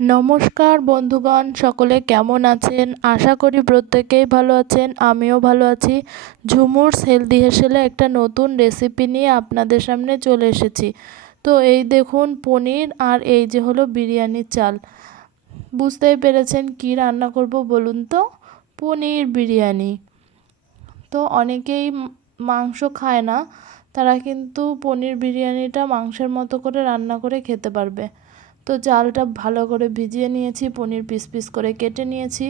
নমস্কার বন্ধুগণ, সকলে কেমন আছেন? আশা করি প্রত্যেকেই ভালো আছেন। আমিও ভালো আছি। ঝুমুরস হেলদি হেসেলে একটা নতুন রেসিপি নিয়ে আপনাদের সামনে চলে এসেছি। তো এই দেখুন পনির, আর এই যে হলো বিরিয়ানির চাল। বুঝতেই পেরেছেন কি রান্না করব বলুন তো? পনির বিরিয়ানি। তো অনেকেই মাংস খায় না, তারা কিন্তু পনির বিরিয়ানিটা মাংসের মতো করে রান্না করে খেতে পারবে। তো চালটা ভালো করে ভিজিয়ে নিয়েছি, পনির পিস পিস করে কেটে নিয়েছি।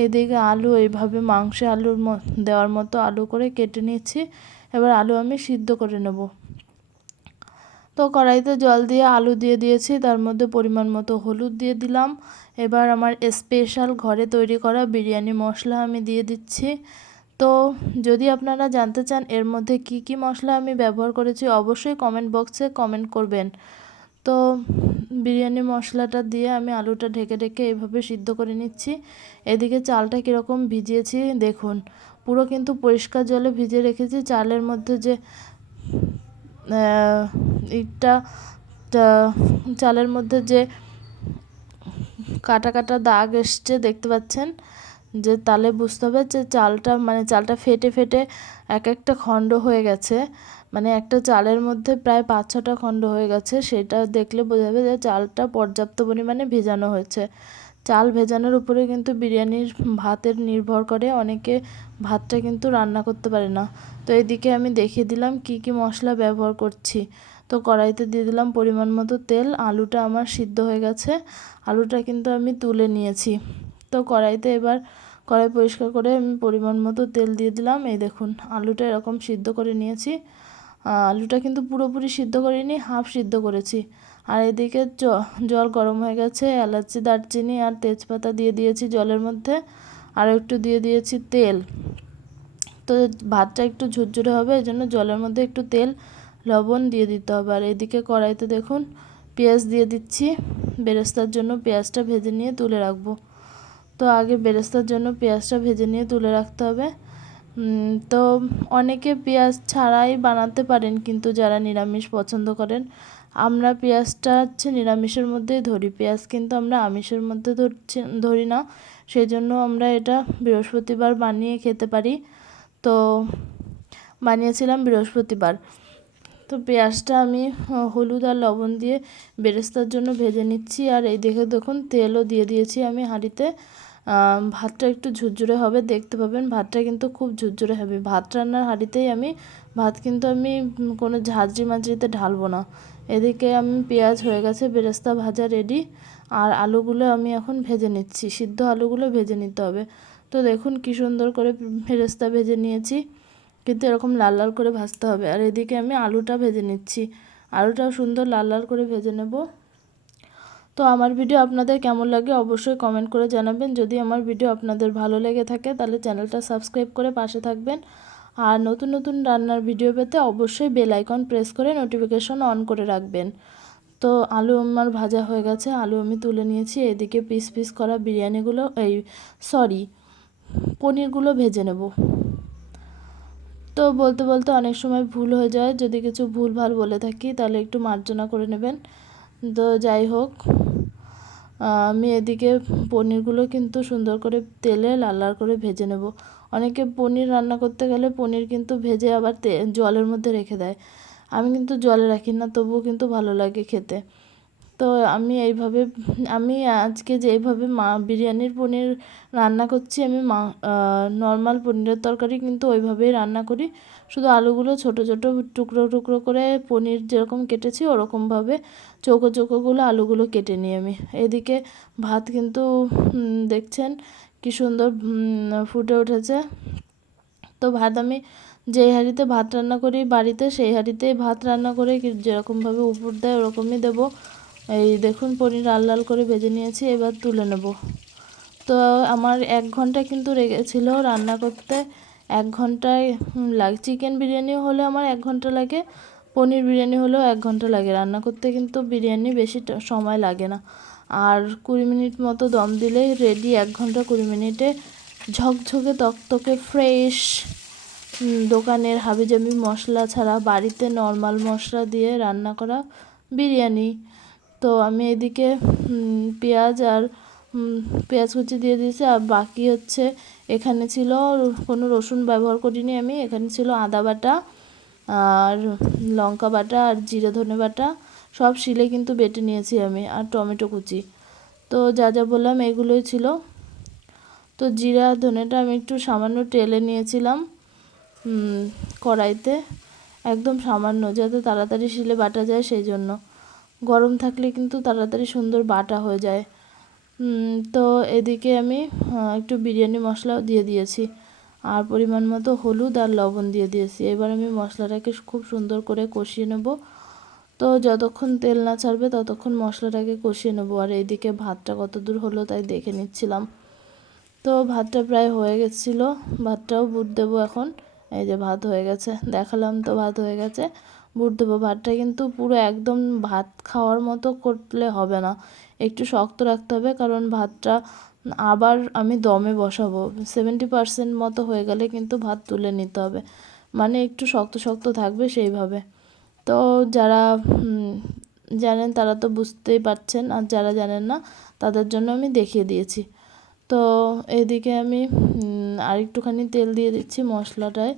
এইদিকে আলু এইভাবে মাংসে আলুর দেওয়ার মতো আলু করে কেটে নিয়েছি। এবার আলু আমি সিদ্ধ করে নেব। তো কড়াইতে জল দিয়ে আলু দিয়ে দিয়েছি, তার মধ্যে পরিমাণ মতো হলুদ দিয়ে দিলাম। এবার আমার স্পেশাল ঘরে তৈরি করা বিরিয়ানি মশলা আমি দিয়ে দিচ্ছি। তো যদি আপনারা জানতে চান এর মধ্যে কি কি মশলা আমি ব্যবহার করেছি, অবশ্যই কমেন্ট বক্সে কমেন্ট করবেন। তো বিরিয়ানি মশলাটা দিয়ে আমি আলুটা ঢেকে ঢেকে এইভাবে সিদ্ধ করে নিচ্ছি। এদিকে চালটা কীরকম ভিজিয়েছি দেখুন, পুরো কিন্তু পরিষ্কার জলে ভিজিয়ে রেখেছি। চালের মধ্যে যে চালের মধ্যে যে কাটা কাটা দাগ এসছে দেখতে পাচ্ছেন, যে তাহলে বুঝতে হবে যে চালটা ফেটে ফেটে এক একটা খণ্ড হয়ে গেছে। মানে একটা চালের মধ্যে প্রায় 5-6টা খণ্ড হয়ে গেছে, সেটা দেখলে বোঝা যাবে যে চালটা পর্যাপ্ত পরিমাণে ভেজানো হয়েছে। চাল ভেজানোর উপরে কিন্তু বিরিয়ানির ভাতের নির্ভর করে, অনেকে ভাতটা কিন্তু রান্না করতে পারে না। তো এদিকে আমি দেখিয়ে দিলাম কি কি মশলা ব্যবহার করছি। তো কড়াইতে দিয়ে দিলাম পরিমাণ মতো তেল। আলুটা আমার সিদ্ধ হয়ে গেছে, আলুটা কিন্তু আমি তুলে নিয়েছি। তো কড়াই পরিষ্কার করে আমি পরিমাণ মতো তেল দিয়ে দিলাম। এই দেখুন আলুটা এরকম সিদ্ধ করে নিয়েছি। আলুটা কিন্তু পুরোপুরি সিদ্ধ করিনি, হাফ সিদ্ধ করেছি। আর এদিকে জল গরম হয়ে গেছে, এলাচি দারচিনি আর তেজপাতা দিয়ে দিয়েছি জলের মধ্যে, আর একটু দিয়ে দিয়েছি তেল। তো ভাতটা একটু ঝুরঝুরে হবে, এই জন্য জলের মধ্যে একটু তেল লবণ দিয়ে দিতে হবে। আর এদিকে কড়াইতে দেখুন পেঁয়াজ দিয়ে দিচ্ছি। বেরেস্তার জন্য পেঁয়াজটা ভেজে নিয়ে তুলে রাখবো। তো আগে বেরেস্তার জন্য পেঁয়াজটা ভেজে নিয়ে তুলে রাখতে হবে। তো অনেকে পেঁয়াজ ছাড়াই বানাতে পারেন, কিন্তু যারা নিরামিষ পছন্দ করেন, আমরা পেঁয়াজটা নিরামিষের মধ্যেই ধরি, পেঁয়াজ কিন্তু আমরা আমিষের মধ্যে ধরি না। সেই জন্য আমরা এটা বৃহস্পতিবার বানিয়ে খেতে পারি। তো বানিয়েছিলাম বৃহস্পতিবার। তো পেঁয়াজটা আমি হলুদ আর লবণ দিয়ে বেরেস্তার জন্য ভেজে নিচ্ছি। আর এই দেখুন তেলও দিয়ে দিয়েছি আমি হাঁড়িতে। ভাতটা একটু ঝুরঝুরে হবে, দেখতে পাবেন ভাতটা কিন্তু খুব ঝুরঝুরে হবে। ভাত রান্নার হাঁড়িতেই ভাত কিন্তু আমি কোনো ঝাঁঝরি মাঝরিতে ঢালবো না। এদিকে আমি পেঁয়াজ হয়ে গেছে, বেরেস্তা ভাজা রেডি। আর আলুগুলো আমি এখন ভেজে নিচ্ছি, সিদ্ধ আলুগুলো ভেজে নিতে হবে। তো দেখুন কি সুন্দর করে বেরেস্তা ভেজে নিয়েছি, কিন্তু এরকম লাল লাল করে ভাজতে হবে। আর এদিকে আমি আলুটা ভেজে নিচ্ছি, আলুটাও সুন্দর লাল লাল করে ভেজে নেব। তো আমার ভিডিও আপনাদের কেমন লাগে অবশ্যই কমেন্ট করে জানাবেন। যদি আমার ভিডিও আপনাদের ভালো লেগে থাকে তাহলে চ্যানেলটা সাবস্ক্রাইব করে পাশে থাকবেন। আর নতুন নতুন রান্নার ভিডিও পেতে অবশ্যই বেল আইকন প্রেস করে নোটিফিকেশন অন করে রাখবেন। তো আলু আমার ভাজা হয়ে গেছে, আলু আমি তুলে নিয়েছি। এদিকে পিস পিস করা পনিরগুলো ভেজে নেব। তো বলতে বলতে অনেক সময় ভুল হয়ে যায়, যদি কিছু ভুলভাল বলে থাকি তাহলে একটু মার্জনা করে নেবেন। তো যাই হোক, আমি এদিকে পনিরগুলো কিন্তু সুন্দর করে তেলে লাল লাল করে ভেজে নেব। অনেকে পনির রান্না করতে গেলে পনির কিন্তু ভেজে আবার জলের মধ্যে রেখে দেয়। আমি কিন্তু জলে রাখি না, তবুও কিন্তু ভালো লাগে খেতে। তো আমি আজকে যেইভাবে বিরিয়ানির পনির রান্না করছি, আমি নর্মাল পনিরের তরকারি কিন্তু ওইভাবেই রান্না করি। শুধু আলুগুলো ছোট ছোট টুকরো টুকরো করে পনির যেরকম কেটেছি ওরকমভাবে চৌকো চৌকোগুলো আলুগুলো কেটে নিই আমি। এদিকে ভাত কিন্তু দেখছেন কি সুন্দর ফুটে উঠেছে। তো ভাত আমি যেই হাঁড়িতে ভাত রান্না করি বাড়িতে, সেই হাঁড়িতেই ভাত রান্না করে যেরকমভাবে উপর দেয় ওরকমই দেবো। এই দেখুন পনির লাল লাল করে ভেজে নিয়েছি, এবার তুলে নেব। তো আমার 1 ঘন্টা কিন্তু লেগেছিল রান্না করতে। 1 ঘন্টায় চিকেন বিরিয়ানি হলে আমার 1 ঘন্টা লাগে, পনির বিরিয়ানি হলেও 1 ঘন্টা লাগে রান্না করতে, কিন্তু বিরিয়ানি বেশি সময় লাগে না। আর 20 মিনিট মতো দম দিলেই রেডি। 1 ঘন্টা 20 মিনিটে ঝকঝকে তকতকে ফ্রেশ দোকানের হাবিজাবি মশলা ছাড়া বাড়িতে নর্মাল মশলা দিয়ে রান্না করা বিরিয়ানি। তো আমি এদিকে পেঁয়াজ আর পেঁয়াজ কুচি দিয়ে দিয়েছি। আর বাকি হচ্ছে এখানে ছিল, কোনো রসুন ব্যবহার করিনি আমি, এখানে ছিল আদা বাটা আর লঙ্কা বাটা আর জিরে ধনে বাটা, সব শিলে কিন্তু বেটে নিয়েছি আমি, আর টমেটো কুচি। তো যা যা বললাম এগুলোই ছিল। তো জিরা ধনেটা আমি একটু সামান্য টেলে নিয়েছিলাম কড়াইতে, একদম সামান্য, যাতে তাড়াতাড়ি শিলে বাটা যায়, সেই জন্য। গরম থাকলে কিন্তু তাড়াতাড়ি সুন্দর বাটা হয়ে যায়। তো এদিকে আমি একটু বিরিয়ানি মশলাও দিয়ে দিয়েছি, আর পরিমাণ মতো হলুদ আর লবণ দিয়ে দিয়েছি। এবার আমি মশলাটাকে খুব সুন্দর করে কষিয়ে নেব। তো যতক্ষণ তেল না ছাড়বে ততক্ষণ মশলাটাকে কষিয়ে নেব। আর এইদিকে ভাতটা কত দূর হলো তাই দেখে নিচ্ছিলাম। তো ভাতটা প্রায় হয়ে গেছিলো, ভাতটাও বুট দেবো এখন। এই যে ভাত হয়ে গেছে, দেখালাম তো ভাত হয়ে গেছে, বুট দেবো। ভাতটা কিন্তু পুরো একদম ভাত খাওয়ার মতো করলে হবে না, একটু শক্ত রাখতে হবে, কারণ ভাতটা আবার আমি দমে বসাবো। 70% মতো হয়ে গেলে কিন্তু ভাত তুলে নিতে হবে, মানে একটু শক্ত শক্ত থাকবে সেইভাবে। তো যারা জানেন তারা তো বুঝতেই পারছেন, আর যারা জানেন না তাদের জন্য আমি দেখিয়ে দিয়েছি। তো এদিকে আমি আর একটুখানি তেল দিয়ে দিচ্ছি মশলাটায়,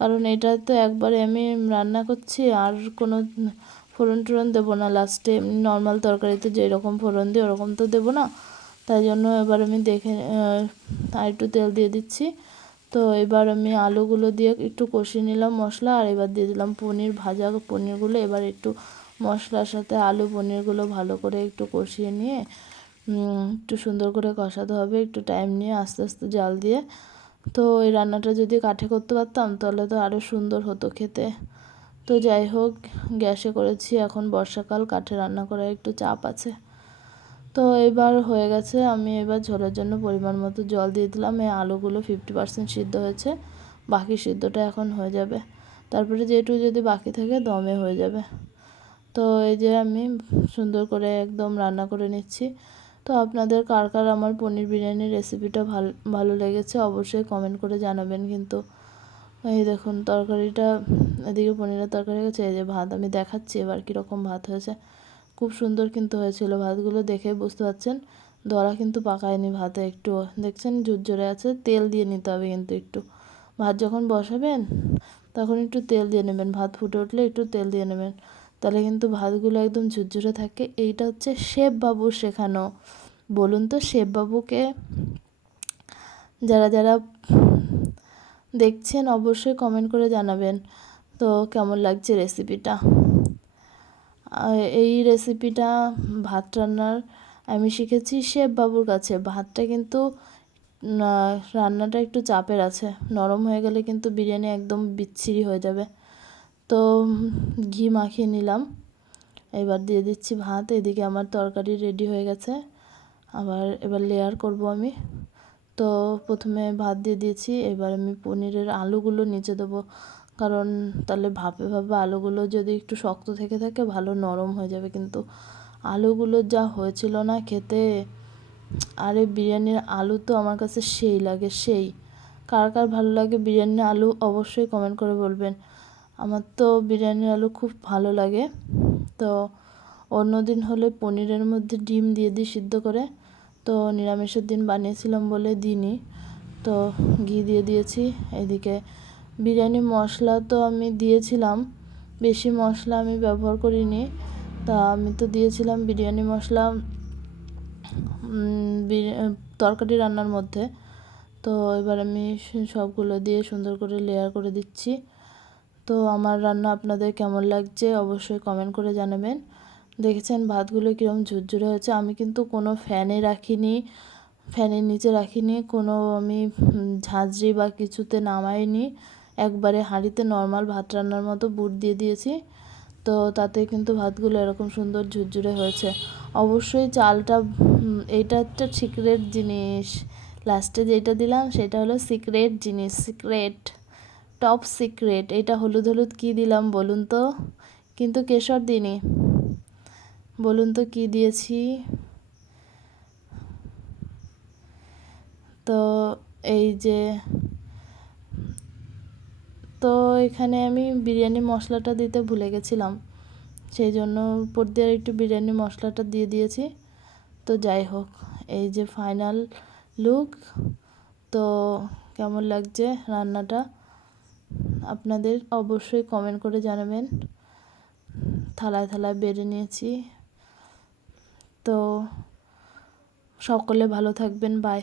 কারণ এটা তো একবারে আমি রান্না করছি, আর কোনো ফোড়ন টোড়ন দেবো না লাস্টে। নর্মাল তরকারিতে যেরকম ফোড়ন দিই ওরকম তো দেবো না, তাই জন্য এবার আমি দেখে আর একটু তেল দিয়ে দিচ্ছি। তো এবার আমি আলুগুলো দিয়ে একটু কষিয়ে নিলাম মশলা, আর এবার দিয়ে দিলাম পনির, ভাজা পনিরগুলো। এবার একটু মশলার সাথে আলু পনিরগুলো ভালো করে একটু কষিয়ে নিয়ে একটু সুন্দর করে কষাতে হবে, একটু টাইম নিয়ে আস্তে আস্তে জাল দিয়ে। তো এই রান্নাটা যদি কাঠে করতে পারতাম তাহলে তো আরও সুন্দর হতো খেতে। তো যাই হোক, গ্যাসে করেছি, এখন বর্ষাকাল, কাঠে রান্না করার একটু চাপ আছে। তো এবার হয়ে গেছে, আমি এবার ঝোলের জন্য পরিমাণ মতো জল দিয়ে দিলাম। এই আলুগুলো 50% সিদ্ধ হয়েছে, বাকি সিদ্ধটা এখন হয়ে যাবে, তারপরে যেটুকু যদি বাকি থাকে দমে হয়ে যাবে। তো এই যে আমি সুন্দর করে একদম রান্না করে নিচ্ছি। তো আপনাদের কার কার আমার পনির বিরিয়ানির রেসিপিটা ভালো লেগেছে অবশ্যই কমেন্ট করে জানাবেন। কিন্তু এই দেখুন তরকারিটা, এদিকে পনিরের তরকারি হয়েছে, এই যে ভাত আমি দেখাচ্ছি এবার কীরকম ভাত হয়েছে। খুব সুন্দর কিন্তু হয়েছিল, ভাতগুলো দেখে বুঝতে পারছেন, দলা কিন্তু পাকায়নি ভাতে, একটু দেখছেন ঝুরঝুরে আছে। তেল দিয়ে নিতে হবে কিন্তু একটু, ভাত যখন বসাবেন তখন একটু তেল দিয়ে নেবেন, ভাত ফুটে উঠলে একটু তেল দিয়ে নেবেন, তাহলে কিন্তু ভাতগুলো একদম ঝুরঝুরে থাকে। এইটা হচ্ছে শেফ বাবুর শেখানো। বলুন তো শেফ বাবুকে যারা যারা দেখছেন অবশ্যই কমেন্ট করে জানাবেন তো কেমন লাগছে রেসিপিটা। এই রেসিপিটা ভাত রান্নার আমি শিখেছি শেফ বাবুর কাছে। ভাতটা কিন্তু রান্নাটা একটু চাপের আছে, নরম হয়ে গেলে কিন্তু বিরিয়ানি একদম বিচ্ছিরি হয়ে যাবে। তো ঘি মাখিয়ে নিলাম, এবার দিয়ে দিচ্ছি ভাত। এদিকে আমার তরকারি রেডি হয়ে গেছে, এবার লেয়ার করব আমি। তো প্রথমে ভাত দিয়ে দিয়েছি, এবার আমি পনিরের আলুগুলো নিচে দেবো, কারণ তাহলে ভাপে ভাপে আলুগুলো যদি একটু শক্ত থেকে থাকে ভালো নরম হয়ে যাবে। কিন্তু আলুগুলো যা হয়েছিল না খেতে, আরে বিরিয়ানির আলু তো আমার কাছে সেই লাগে, সেই। কার কার ভালো লাগে বিরিয়ানির আলু অবশ্যই কমেন্ট করে বলবেন। আমার তো বিরিয়ানির আলু খুব ভালো লাগে। তো অন্য দিন হলে পনিরের মধ্যে ডিম দিয়ে দিই সিদ্ধ করে, তো নিরামিষের দিন বানিয়েছিলাম বলে দিইনি। তো ঘি দিয়ে দিয়েছি। এদিকে বিরিয়ানি মশলা তো আমি দিয়েছিলাম, বেশি মশলা আমি ব্যবহার করিনি। তা আমি তো দিয়েছিলাম বিরিয়ানি মশলা তরকারি রান্নার মধ্যে। তো এবার আমি সবগুলো দিয়ে সুন্দর করে লেয়ার করে দিচ্ছি। তো আমার রান্না আপনাদের কেমন লাগছে অবশ্যই কমেন্ট করে জানাবেন। দেখেছেন ভাতগুলো কীরকম ঝুরঝুরে হয়েছে। আমি কিন্তু কোনো ফ্যানে রাখিনি, ফ্যানের নিচে রাখিনি, কোনো আমি ঝাঁঝরি বা কিছুতে নামাইনি, একবারে হাঁড়িতে নর্মাল ভাত রান্নার মতো বুট দিয়ে দিয়েছি। তো তাতে কিন্তু ভাতগুলো এরকম সুন্দর ঝুরঝুরে হয়েছে। অবশ্যই চালটা, এইটা একটা সিক্রেট জিনিস, লাস্টে যেটা দিলাম সেটা হলো সিক্রেট জিনিস, সিক্রেট, টপ সিক্রেট। এটা হলুদ হলুদ কী দিলাম বলুন তো, কিন্তু কেশর দিইনি। বলুন তো কী দিয়েছি। তো এই যে, তো এখানে আমি বিরিয়ানি মশলাটা দিতে ভুলে গেছিলাম, সেই জন্য উপর দিয়ে আর একটু বিরিয়ানি মশলাটা দিয়ে দিয়েছি। তো যাই হোক, এই যে ফাইনাল লুক। তো কেমন লাগছে রান্নাটা আপনাদের অবশ্যই কমেন্ট করে জানাবেন। থালায় থালায় বেড়ে নিয়েছি। তো সকলে ভালো থাকবেন, বাই।